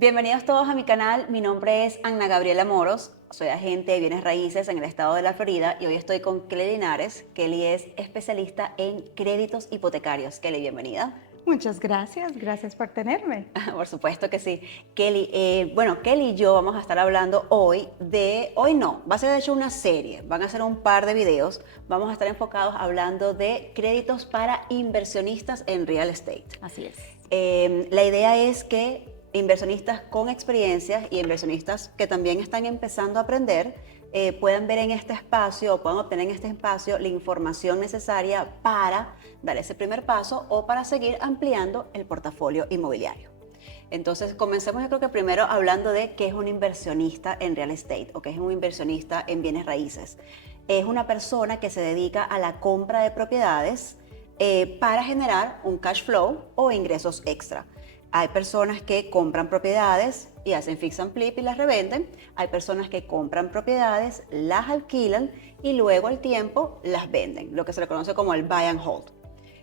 Bienvenidos todos a mi canal, mi nombre es Ana Gabriela Moros, soy agente de bienes raíces en el estado de la Florida y hoy estoy con Kelly Linares. Kelly es especialista en créditos hipotecarios. Kelly, bienvenida. Muchas gracias, gracias por tenerme. Por supuesto que sí. Kelly, Kelly y yo vamos a estar hablando va a ser de hecho una serie, van a ser un par de videos, vamos a estar enfocados hablando de créditos para inversionistas en real estate. Así es. La idea es que inversionistas con experiencias y inversionistas que también están empezando a aprender puedan ver en este espacio o puedan obtener en este espacio la información necesaria para dar ese primer paso o para seguir ampliando el portafolio inmobiliario. Entonces, comencemos yo creo que primero hablando de qué es un inversionista en real estate o qué es un inversionista en bienes raíces. Es una persona que se dedica a la compra de propiedades para generar un cash flow o ingresos extra. Hay personas que compran propiedades y hacen fix and flip y las revenden. Hay personas que compran propiedades, las alquilan y luego al tiempo las venden, lo que se le conoce como el buy and hold.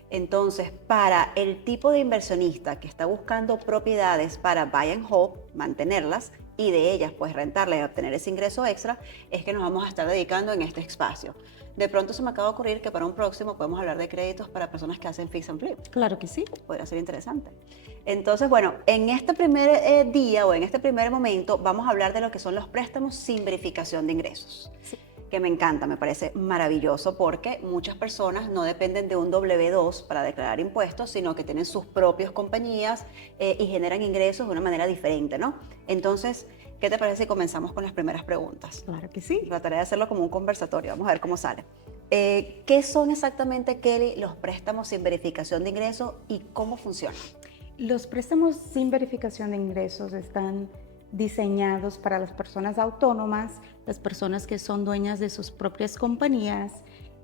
Entonces, para el tipo de inversionista que está buscando propiedades para buy and hold, mantenerlas y de ellas pues rentarlas y obtener ese ingreso extra, es que nos vamos a estar dedicando en este espacio. De pronto se me acaba de ocurrir que para un próximo podemos hablar de créditos para personas que hacen fix and flip. Claro que sí. Podría ser interesante. Entonces, bueno, en este primer día o en este primer momento vamos a hablar de lo que son los préstamos sin verificación de ingresos. Sí. Que me encanta, me parece maravilloso porque muchas personas no dependen de un W2 para declarar impuestos, sino que tienen sus propias compañías y generan ingresos de una manera diferente, ¿no? Entonces, ¿qué te parece si comenzamos con las primeras preguntas? Claro que sí. Trataré de hacerlo como un conversatorio, vamos a ver cómo sale. ¿Qué son exactamente, Kelly, los préstamos sin verificación de ingresos y cómo funcionan? Los préstamos sin verificación de ingresos están diseñados para las personas autónomas, las personas que son dueñas de sus propias compañías,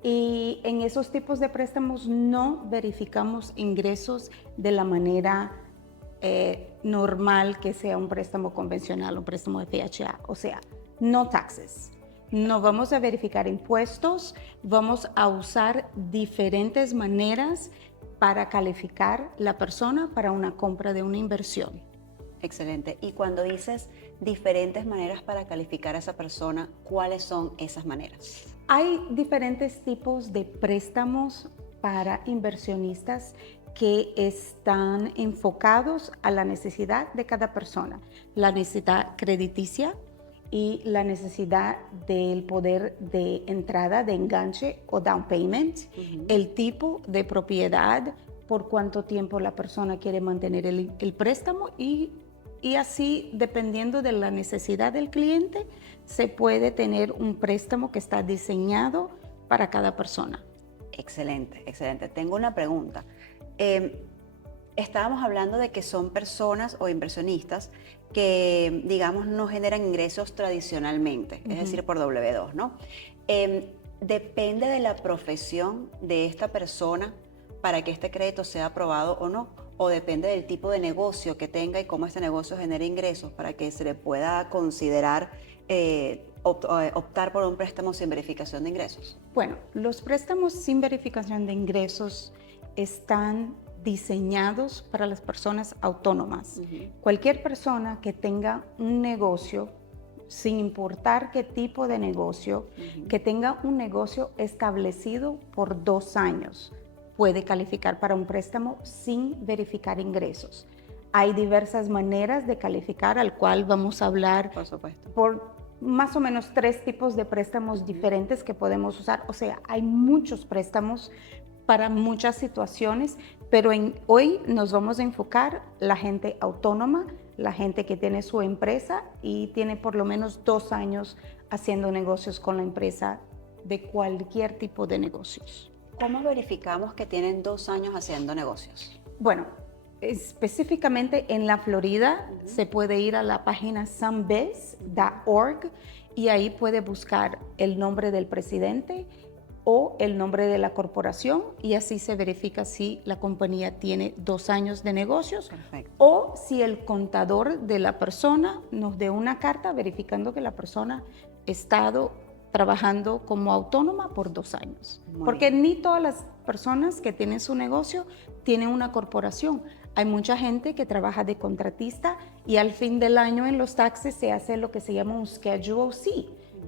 y en esos tipos de préstamos no verificamos ingresos de la manera normal que sea un préstamo convencional, un préstamo de FHA, o sea, no taxes. No vamos a verificar impuestos, vamos a usar diferentes maneras para calificar la persona para una compra de una inversión. Excelente. Y cuando dices diferentes maneras para calificar a esa persona, ¿cuáles son esas maneras? Hay diferentes tipos de préstamos para inversionistas que están enfocados a la necesidad de cada persona, la necesidad crediticia y la necesidad del poder de entrada, de enganche o down payment, el tipo de propiedad, por cuánto tiempo la persona quiere mantener el préstamo y así, dependiendo de la necesidad del cliente, se puede tener un préstamo que está diseñado para cada persona. Excelente, excelente. Tengo una pregunta. Estábamos hablando de que son personas o inversionistas que, digamos, no generan ingresos tradicionalmente, es decir, por W2, ¿no? Depende de la profesión de esta persona para que este crédito sea aprobado o no, o depende del tipo de negocio que tenga y cómo este negocio genere ingresos para que se le pueda considerar optar por un préstamo sin verificación de ingresos. Bueno, los préstamos sin verificación de ingresos están diseñados para las personas autónomas. Cualquier persona que tenga un negocio, sin importar qué tipo de negocio, que tenga un negocio establecido por 2 años, puede calificar para un préstamo sin verificar ingresos. Hay diversas maneras de calificar, al cual vamos a hablar. Por supuesto. Por más o menos 3 tipos de préstamos diferentes que podemos usar. O sea, hay muchos préstamos para muchas situaciones, pero hoy nos vamos a enfocar la gente autónoma, la gente que tiene su empresa y tiene por lo menos 2 años haciendo negocios con la empresa de cualquier tipo de negocios. ¿Cómo verificamos que tienen 2 años haciendo negocios? Bueno, específicamente en la Florida se puede ir a la página sunbiz.org y ahí puede buscar el nombre del presidente o el nombre de la corporación y así se verifica si la compañía tiene 2 años de negocios. Perfecto. O si el contador de la persona nos dé una carta verificando que la persona ha estado trabajando como autónoma por 2 años. Porque ni todas las personas que tienen su negocio tienen una corporación. Hay mucha gente que trabaja de contratista y al fin del año en los taxes se hace lo que se llama un Schedule C.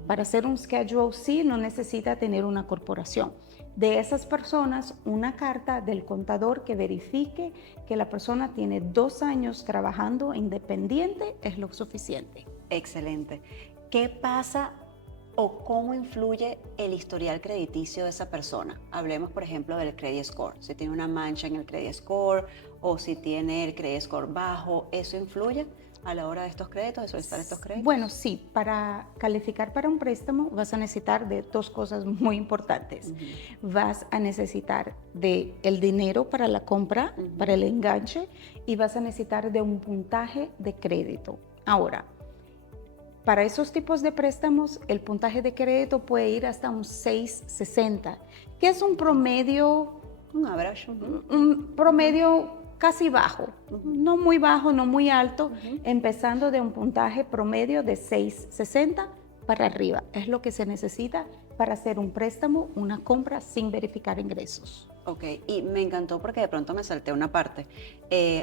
Para hacer un Schedule C no necesita tener una corporación. De esas personas, una carta del contador que verifique que la persona tiene 2 años trabajando independiente es lo suficiente. Excelente. ¿Qué pasa o cómo influye el historial crediticio de esa persona? Hablemos, por ejemplo, del credit score. Si tiene una mancha en el credit score o si tiene el credit score bajo, ¿eso influye a la hora de estos créditos, de solicitar estos créditos? Bueno, sí, para calificar para un préstamo vas a necesitar de 2 cosas muy importantes. Vas a necesitar de el dinero para la compra, para el enganche, y vas a necesitar de un puntaje de crédito. Ahora, para esos tipos de préstamos, el puntaje de crédito puede ir hasta un 660, que es un promedio, Un average. un promedio casi bajo, no muy bajo, no muy alto, empezando de un puntaje promedio de 660 para arriba. Es lo que se necesita para hacer un préstamo, una compra sin verificar ingresos. Ok, y me encantó porque de pronto me salté una parte.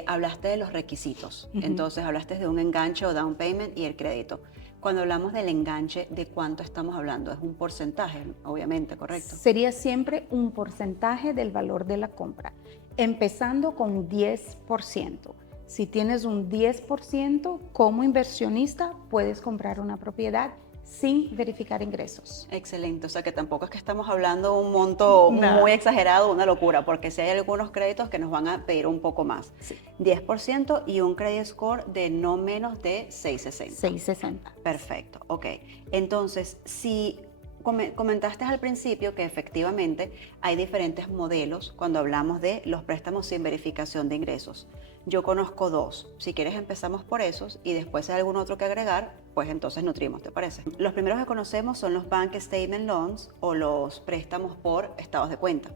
Hablaste de los requisitos, entonces hablaste de un enganche o down payment y el crédito. Cuando hablamos del enganche, ¿de cuánto estamos hablando? Es un porcentaje, obviamente, ¿correcto? Sería siempre un porcentaje del valor de la compra, empezando con 10%. Si tienes un 10%, como inversionista puedes comprar una propiedad sin verificar ingresos. Excelente, o sea que tampoco es que estamos hablando de un monto muy exagerado, una locura, porque si hay algunos créditos que nos van a pedir un poco más. Sí. 10% y un credit score de no menos de 660. 660. Perfecto, ok. Entonces, si comentaste al principio que efectivamente hay diferentes modelos cuando hablamos de los préstamos sin verificación de ingresos. Yo conozco 2. Si quieres empezamos por esos y después si hay algún otro que agregar, pues entonces nutrimos, ¿te parece? Los primeros que conocemos son los Bank Statement Loans o los préstamos por estados de cuenta.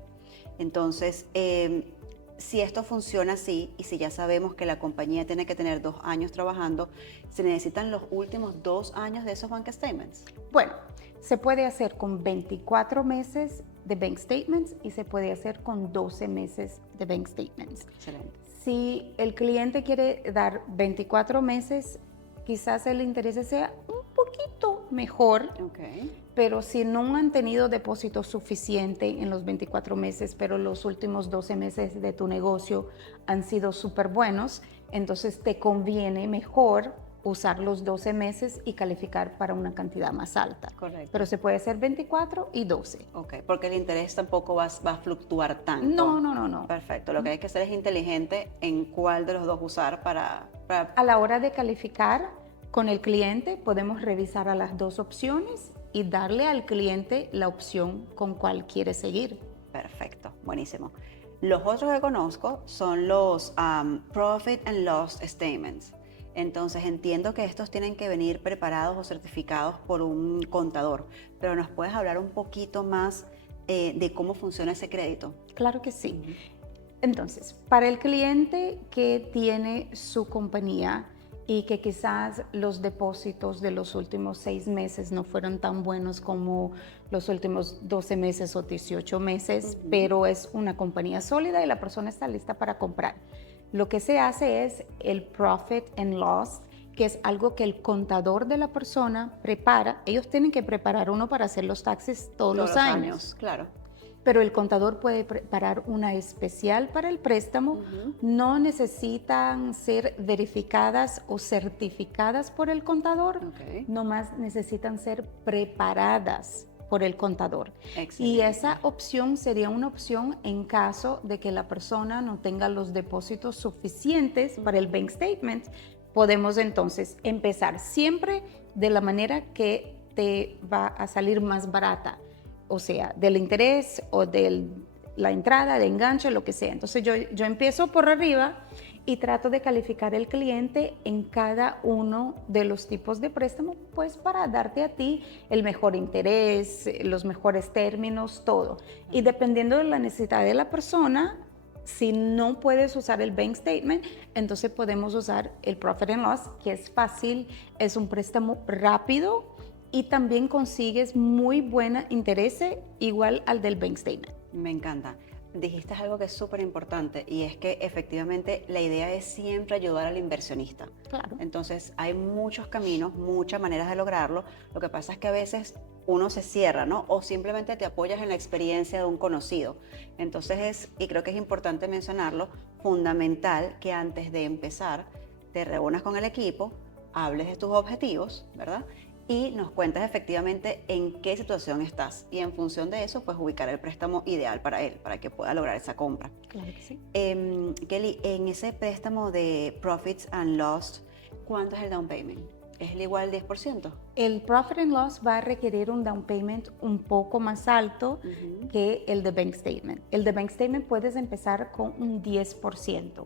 Entonces, si esto funciona así y si ya sabemos que la compañía tiene que tener 2 años trabajando, ¿se necesitan los últimos 2 años de esos Bank Statements? Bueno, se puede hacer con 24 meses de Bank Statements y se puede hacer con 12 meses de Bank Statements. Excelente. Si el cliente quiere dar 24 meses, quizás el interés sea un poquito mejor, pero si no han tenido depósito suficiente en los 24 meses, pero los últimos 12 meses de tu negocio han sido súper buenos, entonces te conviene mejor usar los 12 meses y calificar para una cantidad más alta. Correcto. Pero se puede hacer 24 y 12. Ok, porque el interés tampoco va a fluctuar tanto. No. Perfecto, lo que hay que hacer es inteligente en cuál de los dos usar para... A la hora de calificar con el cliente, podemos revisar a las 2 opciones y darle al cliente la opción con cuál quiere seguir. Perfecto, buenísimo. Los otros que conozco son los Profit and Loss Statements. Entonces entiendo que estos tienen que venir preparados o certificados por un contador, pero ¿nos puedes hablar un poquito más de cómo funciona ese crédito? Claro que sí. Entonces, para el cliente que tiene su compañía y que quizás los depósitos de los últimos 6 meses no fueron tan buenos como los últimos 12 meses o 18 meses, pero es una compañía sólida y la persona está lista para comprar. Lo que se hace es el Profit and Loss, que es algo que el contador de la persona prepara. Ellos tienen que preparar uno para hacer los taxes todos los años. Claro. Pero el contador puede preparar una especial para el préstamo. No necesitan ser verificadas o certificadas por el contador, nomás necesitan ser preparadas por el contador. Excelente. Y esa opción sería una opción en caso de que la persona no tenga los depósitos suficientes para el bank statement. Podemos entonces empezar siempre de la manera que te va a salir más barata, o sea, del interés o de la entrada, de enganche, lo que sea. Entonces yo empiezo por arriba y trato de calificar el cliente en cada uno de los tipos de préstamo, pues para darte a ti el mejor interés, los mejores términos, todo. Y dependiendo de la necesidad de la persona, si no puedes usar el bank statement, entonces podemos usar el Profit and Loss, que es fácil, es un préstamo rápido y también consigues muy buena interés igual al del bank statement. Me encanta. dijiste algo que es súper importante y es que efectivamente la idea es siempre ayudar al inversionista. Claro. Entonces hay muchos caminos, muchas maneras de lograrlo. Lo que pasa es que a veces uno se cierra, ¿no? O simplemente te apoyas en la experiencia de un conocido. Entonces y creo que es importante mencionarlo, fundamental que antes de empezar te reúnas con el equipo, hables de tus objetivos, ¿verdad? Y nos cuentas efectivamente en qué situación estás y en función de eso, pues ubicar el préstamo ideal para él, para que pueda lograr esa compra. Claro que sí. Kelly, en ese préstamo de Profits and Loss, ¿cuánto es el down payment? ¿Es el igual al 10%? El Profit and Loss va a requerir un down payment un poco más alto que el de Bank Statement. El de Bank Statement puedes empezar con un 10%.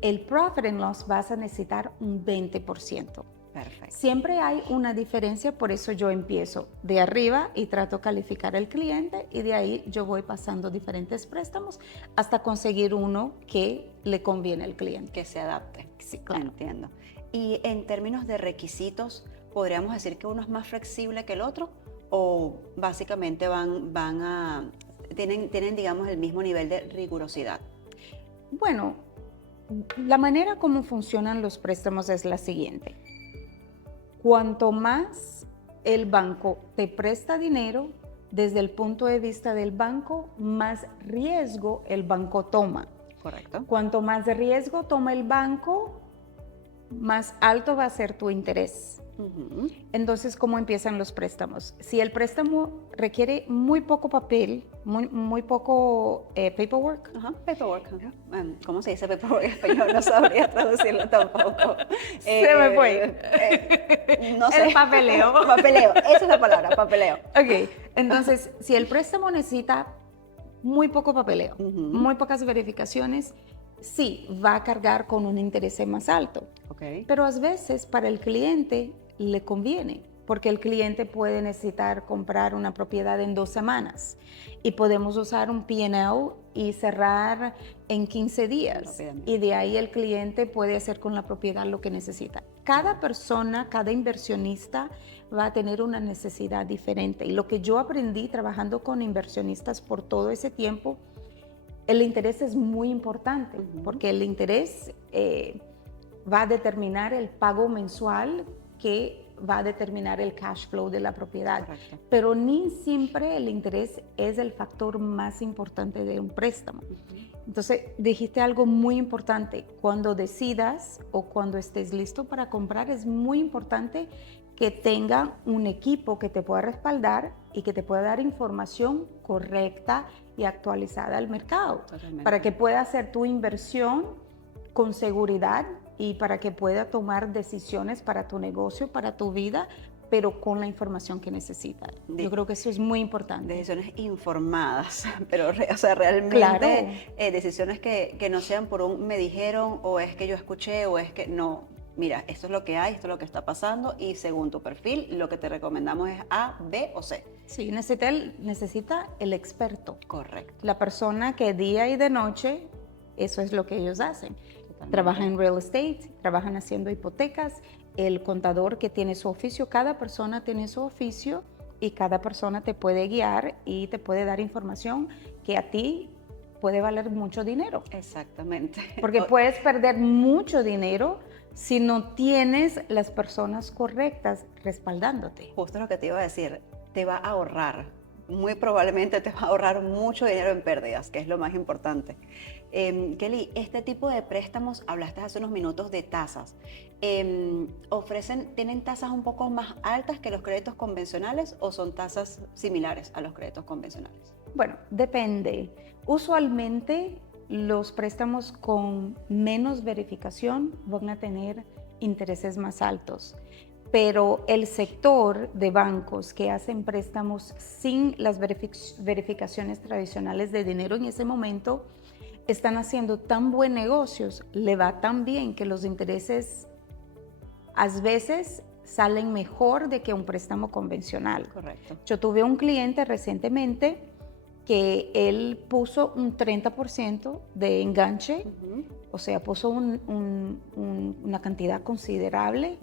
El Profit and Loss vas a necesitar un 20%. Perfecto. Siempre hay una diferencia, por eso yo empiezo de arriba y trato de calificar al cliente y de ahí yo voy pasando diferentes préstamos hasta conseguir uno que le conviene al cliente. Que se adapte. Sí, claro. Entiendo. Y en términos de requisitos, ¿podríamos decir que uno es más flexible que el otro? ¿O básicamente tienen, digamos, el mismo nivel de rigurosidad? Bueno, la manera como funcionan los préstamos es la siguiente. Cuanto más el banco te presta dinero, desde el punto de vista del banco, más riesgo el banco toma. Correcto. Cuanto más riesgo toma el banco, más alto va a ser tu interés. Entonces, ¿cómo empiezan los préstamos? Si el préstamo requiere muy poco papel, muy poco paperwork. Paperwork. ¿Cómo se dice paperwork en español? No sabría traducirlo tampoco. Se me fue. No sé. El papeleo. Papeleo, esa es la palabra, papeleo. Ok, entonces, si el préstamo necesita muy poco papeleo, muy pocas verificaciones, sí, va a cargar con un interés más alto. Okay. Pero a veces para el cliente le conviene, porque el cliente puede necesitar comprar una propiedad en 2 semanas y podemos usar un P&L y cerrar en 15 días. Y de ahí el cliente puede hacer con la propiedad lo que necesita. Cada persona, cada inversionista va a tener una necesidad diferente. Y lo que yo aprendí trabajando con inversionistas por todo ese tiempo, el interés es muy importante, porque el interés va a determinar el pago mensual que va a determinar el cash flow de la propiedad. Correcto. Pero ni siempre el interés es el factor más importante de un préstamo. Entonces, dijiste algo muy importante. Cuando decidas o cuando estés listo para comprar, es muy importante que tenga un equipo que te pueda respaldar y que te pueda dar información correcta y actualizada al mercado. Totalmente. Para que pueda hacer tu inversión con seguridad y para que pueda tomar decisiones para tu negocio, para tu vida, pero con la información que necesita. Yo creo que eso es muy importante. Decisiones informadas, pero realmente Claro. Decisiones que no sean por un me dijeron o es que yo escuché o es que no. Mira, esto es lo que hay, esto es lo que está pasando y según tu perfil lo que te recomendamos es A, B o C. Sí, necesita el experto. Correcto. La persona que día y de noche, eso es lo que ellos hacen. Totalmente. Trabajan en real estate, trabajan haciendo hipotecas, el contador que tiene su oficio, cada persona tiene su oficio y cada persona te puede guiar y te puede dar información que a ti puede valer mucho dinero. Exactamente. Porque puedes perder mucho dinero si no tienes las personas correctas respaldándote. Justo lo que te iba a decir, te va a ahorrar, muy probablemente te va a ahorrar mucho dinero en pérdidas, que es lo más importante. Kelly, este tipo de préstamos, hablaste hace unos minutos de tasas, ¿tienen tasas un poco más altas que los créditos convencionales o son tasas similares a los créditos convencionales? Bueno, depende. Usualmente los préstamos con menos verificación van a tener intereses más altos, pero el sector de bancos que hacen préstamos sin las verificaciones tradicionales de dinero en ese momento están haciendo tan buen negocios, le va tan bien que los intereses a veces salen mejor de que un préstamo convencional. Correcto. Yo tuve un cliente recientemente que él puso un 30% de enganche, o sea, puso una cantidad considerable,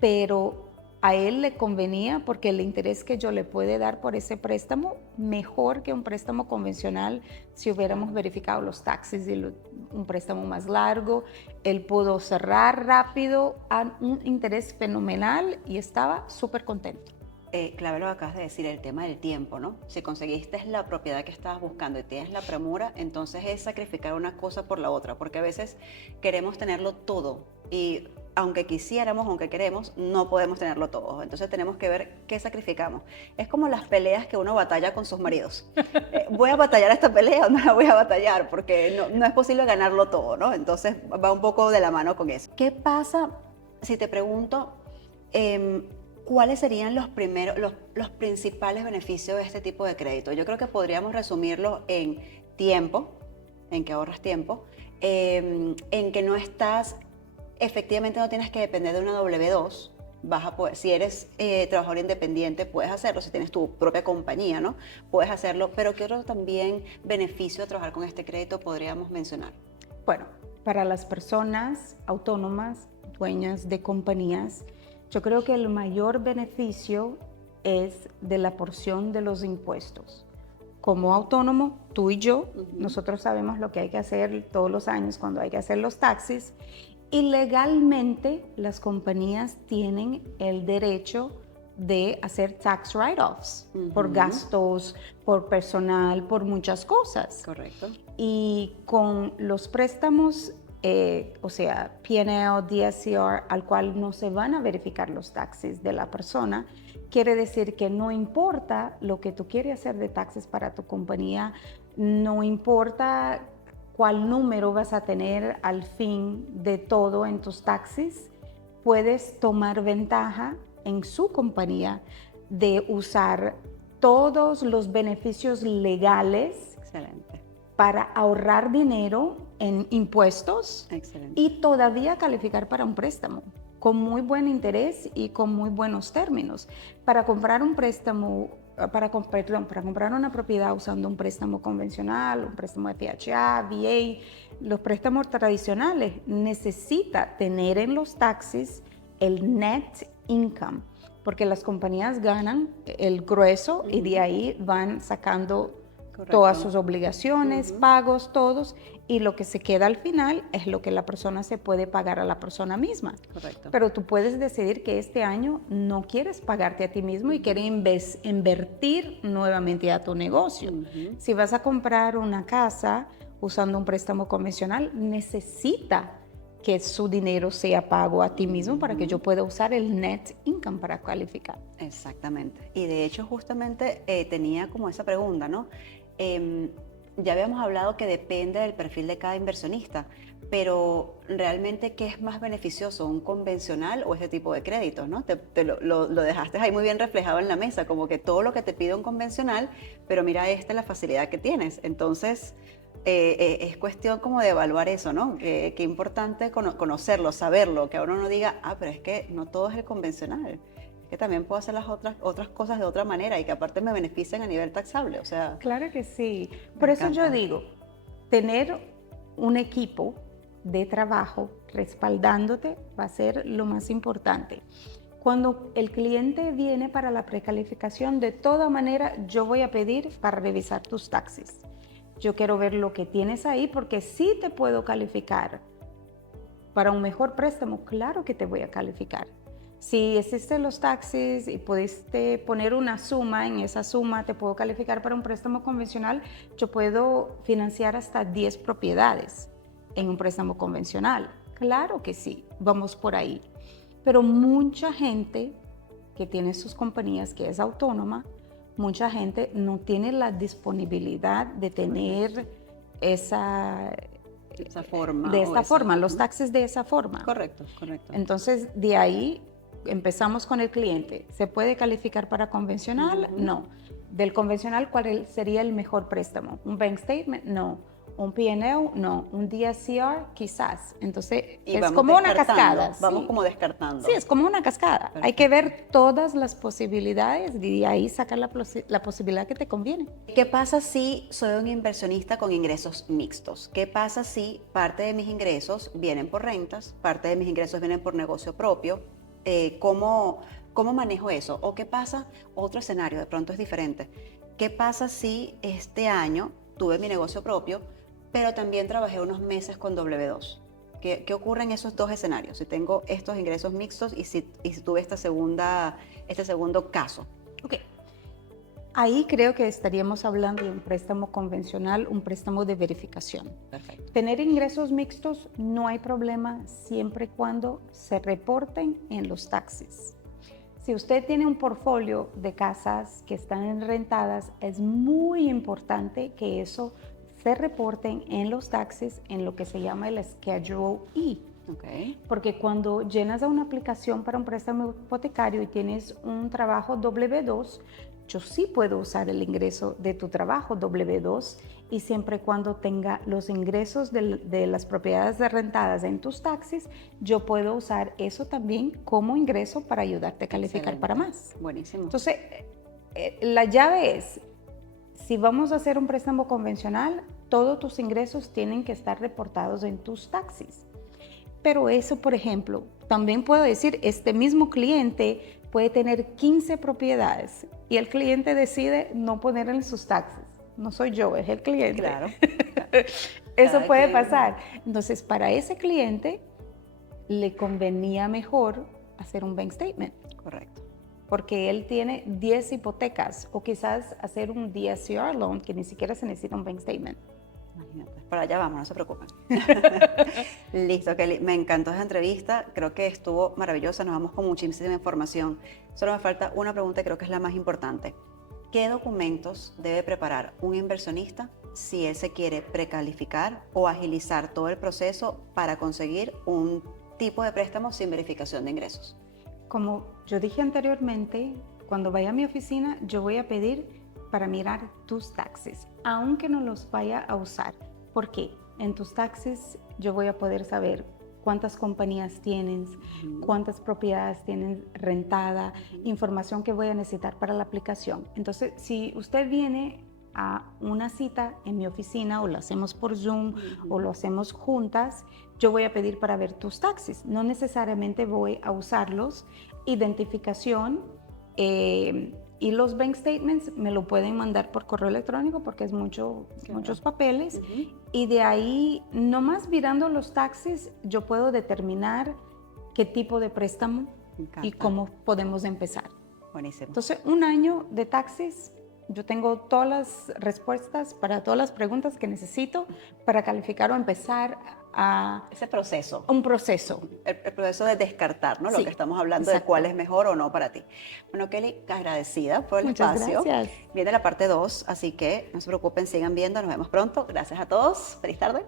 pero a él le convenía porque el interés que yo le puede dar por ese préstamo, mejor que un préstamo convencional si hubiéramos verificado los taxes y un préstamo más largo. Él pudo cerrar rápido a un interés fenomenal y estaba súper contento. Clave lo que acabas de decir, el tema del tiempo, ¿no? Si conseguiste la propiedad que estabas buscando y tienes la premura, entonces es sacrificar una cosa por la otra, porque a veces queremos tenerlo todo y aunque quisiéramos, aunque queremos, no podemos tenerlo todo. Entonces tenemos que ver qué sacrificamos. Es como las peleas que uno batalla con sus maridos. ¿Voy a batallar esta pelea o no la voy a batallar? Porque no es posible ganarlo todo, ¿no? Entonces va un poco de la mano con eso. ¿Qué pasa si te pregunto... ¿cuáles serían los principales beneficios de este tipo de crédito? Yo creo que podríamos resumirlo en tiempo, en que ahorras tiempo, en que no estás, efectivamente no tienes que depender de una W2, vas a poder, si eres trabajador independiente puedes hacerlo, si tienes tu propia compañía, ¿no? Puedes hacerlo, pero ¿qué otro también beneficio de trabajar con este crédito podríamos mencionar? Bueno, para las personas autónomas, dueñas de compañías, yo creo que el mayor beneficio es de la porción de los impuestos. Como autónomo, tú y yo, nosotros sabemos lo que hay que hacer todos los años cuando hay que hacer los taxes, y legalmente las compañías tienen el derecho de hacer tax write-offs por gastos, por personal, por muchas cosas. Correcto. Y con los préstamos, o sea, P&L, DSCR, al cual no se van a verificar los taxes de la persona, quiere decir que no importa lo que tú quieres hacer de taxes para tu compañía, no importa cuál número vas a tener al fin de todo en tus taxes, puedes tomar ventaja en su compañía de usar todos los beneficios legales. Excelente. Para ahorrar dinero en impuestos. Excelente. Y todavía calificar para un préstamo con muy buen interés y con muy buenos términos. Para comprar un préstamo, para comprar una propiedad usando un préstamo convencional, un préstamo de FHA, VA, los préstamos tradicionales, necesita tener en los taxes el net income, porque las compañías ganan el grueso y de ahí van sacando todas sus obligaciones, pagos, todos, y lo que se queda al final es lo que la persona se puede pagar a la persona misma. Correcto. Pero tú puedes decidir que este año no quieres pagarte a ti mismo y quieres invertir nuevamente a tu negocio. Si vas a comprar una casa usando un préstamo convencional, necesita que su dinero sea pago a ti mismo para que yo pueda usar el net income para calificar. Exactamente. Y de hecho justamente tenía como esa pregunta, ¿no? Ya habíamos hablado que depende del perfil de cada inversionista, pero realmente, ¿qué es más beneficioso, un convencional o ese tipo de créditos, ¿no? Lo dejaste ahí muy bien reflejado en la mesa, como que todo lo que te pide un convencional, pero mira esta es la facilidad que tienes. Entonces, es cuestión como de evaluar eso, ¿no? Qué importante conocerlo, saberlo, que ahora uno diga, pero es que no todo es el convencional. Que también puedo hacer las otras cosas de otra manera y que aparte me benefician a nivel taxable, o sea... Claro que sí. Por eso yo digo, tener un equipo de trabajo respaldándote va a ser lo más importante. Cuando el cliente viene para la precalificación, de toda manera yo voy a pedir para revisar tus taxes. Yo quiero ver lo que tienes ahí porque sí te puedo calificar para un mejor préstamo, claro que te voy a calificar. Si existen los taxes y pudiste poner una suma, en esa suma te puedo calificar para un préstamo convencional, yo puedo financiar hasta 10 propiedades en un préstamo convencional. Claro que sí, vamos por ahí. Pero mucha gente que tiene sus compañías, que es autónoma, mucha gente no tiene la disponibilidad de tener esa forma. De esta forma, los taxes de esa forma. Correcto, correcto. Entonces, de ahí empezamos con el cliente. ¿Se puede calificar para convencional? No. Del convencional, ¿cuál sería el mejor préstamo? ¿Un bank statement? No. ¿Un P&L? No. ¿Un DSCR? Quizás. Entonces, y es como una cascada. Vamos como descartando. Sí, es como una cascada. Perfecto. Hay que ver todas las posibilidades y de ahí sacar la posibilidad que te conviene. ¿Qué pasa si soy un inversionista con ingresos mixtos? ¿Qué pasa si parte de mis ingresos vienen por rentas, parte de mis ingresos vienen por negocio propio? ¿cómo manejo eso? ¿O qué pasa? Otro escenario, de pronto es diferente. ¿Qué pasa si este año tuve mi negocio propio, pero también trabajé unos meses con W2? ¿Qué ocurre en esos dos escenarios? Si tengo estos ingresos mixtos y si tuve este segundo caso. Ok. Ahí creo que estaríamos hablando de un préstamo convencional, un préstamo de verificación. Perfecto. Tener ingresos mixtos no hay problema siempre y cuando se reporten en los taxes. Si usted tiene un portfolio de casas que están rentadas, es muy importante que eso se reporten en los taxes en lo que se llama el Schedule E. Okay. Porque cuando llenas una aplicación para un préstamo hipotecario y tienes un trabajo W2, yo sí puedo usar el ingreso de tu trabajo W2 y siempre y cuando tenga los ingresos de las propiedades rentadas en tus taxis, yo puedo usar eso también como ingreso para ayudarte a calificar Excelente. para más. Buenísimo. Entonces, la llave es, si vamos a hacer un préstamo convencional, todos tus ingresos tienen que estar reportados en tus taxis. Pero eso, por ejemplo, también puedo decir, este mismo cliente puede tener 15 propiedades y el cliente decide no poner en sus taxes. No soy yo, es el cliente. Claro. Eso Cada puede quien. pasar. Entonces, para ese cliente le convenía mejor hacer un bank statement. Correcto. Porque él tiene 10 hipotecas o quizás hacer un DSCR loan que ni siquiera se necesita un bank statement. Imagínate. Para allá vamos, no se preocupen. Listo, Kelly. Me encantó esta entrevista. Creo que estuvo maravillosa. Nos vamos con muchísima información. Solo me falta una pregunta, creo que es la más importante. ¿Qué documentos debe preparar un inversionista si él se quiere precalificar o agilizar todo el proceso para conseguir un tipo de préstamo sin verificación de ingresos? Como yo dije anteriormente, cuando vaya a mi oficina, yo voy a pedir para mirar tus taxes, aunque no los vaya a usar. ¿Por qué? En tus taxes yo voy a poder saber cuántas compañías tienes, cuántas propiedades tienes rentada, información que voy a necesitar para la aplicación. Entonces, si usted viene a una cita en mi oficina o lo hacemos por Zoom o lo hacemos juntas, yo voy a pedir para ver tus taxes. No necesariamente voy a usarlos. Identificación y los bank statements me lo pueden mandar por correo electrónico porque es muchos papeles. Y de ahí, nomás mirando los taxes, yo puedo determinar qué tipo de préstamo y cómo podemos empezar. Buenísimo. Entonces, un año de taxes, yo tengo todas las respuestas para todas las preguntas que necesito para calificar o empezar a ese proceso. Un proceso. El proceso de descartar, ¿no? Sí, lo que estamos hablando exacto. de cuál es mejor o no para ti. Bueno, Kelly, agradecida por el Muchas espacio. gracias. Viene la parte 2, así que no se preocupen, sigan viendo. Nos vemos pronto. Gracias a todos. Feliz tarde.